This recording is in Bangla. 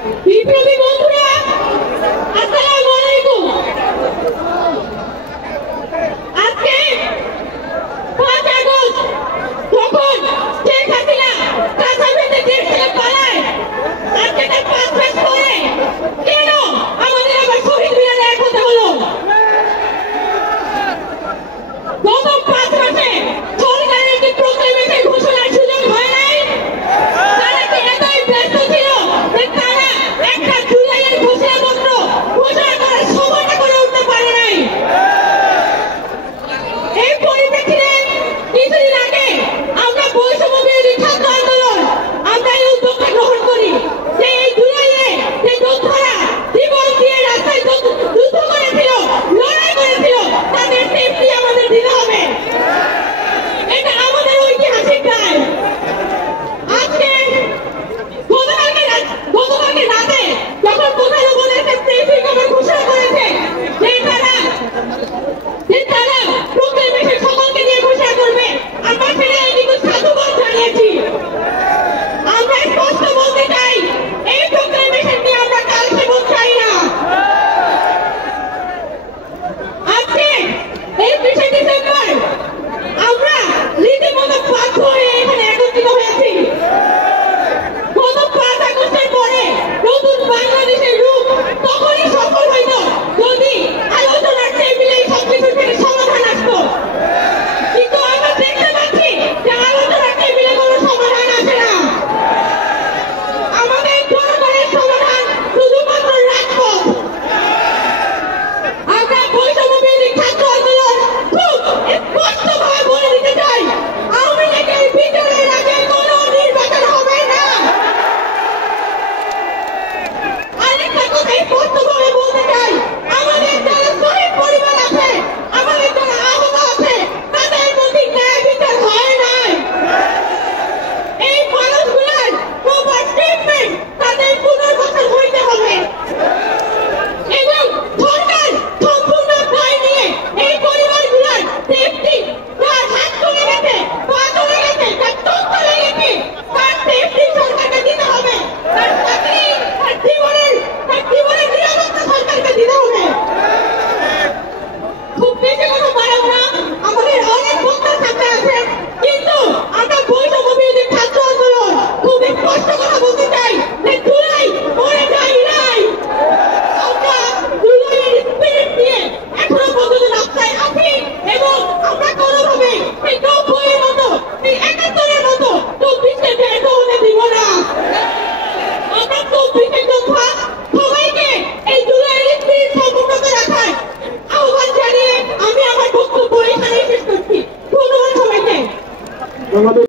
বিপ্লবী বন্ধুরা, আসসালামু আলাইকুম। আজকে 5 আগস্ট যখন শেখ হাসিনা কাঁচা বেঁধে দেশ থেকে পালায়, আজকে তার 5 মাস পরে কেন আমাদের আবার শহীদ মিনারে এক হতে হলো? গত 5 মাসে সরকারের কি প্রোক্লেমেশন ঘোষণার সুযোগ হয় নাই? তারা কি এতই ব্যস্ত ছিল যে তারা একটা জুলাইয়ের ঘোষণাপত্র ঘোষণা করার সময়টা করে উঠতে পারে নাই? এই পরিপ্রেক্ষিতে কিছুদিন আগে আমরা বৈষম্য বিরোধী ছাত্র আন্দোলন আমরা এই উদ্যোগটা গ্রহণ করি যে এই জুলাইয়ে যে যোদ্ধারা জীবন দিয়ে রাস্তায় যুদ্ধ করেছিল, লড়াই করেছিল, তাদের সেফটি আমাদের দিতে হবে। এটা আমাদের ঐতিহাসিক দায়। আজকে গতকালকে রাতে যখন প্রধান উপদেষ্টা প্রেসিং খবর ঘোষণা করেছে যে তারা প্রোক্লেমেশন সকলকে নিয়ে ঘোষণা করবে, আমরা সেটা কিন্তু সাধুবাদ জানিয়েছি। আমরা স্পষ্ট বলতে চাই, এই প্রোক্লেমেশন নিয়ে আমরা কাল সেবক চাই না। আজকে এই 20শে ডিসেম্বর আমরা রীতিমতো বাধ্য হয়ে এখানে একত্রিত হয়েছি। গত 5 আগস্টের পরে নতুন বাংলাদেশের রূপ তখনই সফল হইত যদি আলোচনার টেবিলে সবকিছু থেকে সমাধান আসতো। কিন্তু আমরা দেখতে পাচ্ছি যে আলোচনার টেবিলে কোনো সমাধান আসে না। আমাদের জনগণের সমাধান শুধুমাত্র রাজপথ। আমরা বৈষম্য বিরোধী ছাত্র আন্দোলন খুব স্পষ্টভাবে বলে দিতে চাই, আওয়ামী লীগের ভিতরে রাজ্যে কোনো নির্বাচন হবে না। আরেকটা কথা স্পষ্টভাবে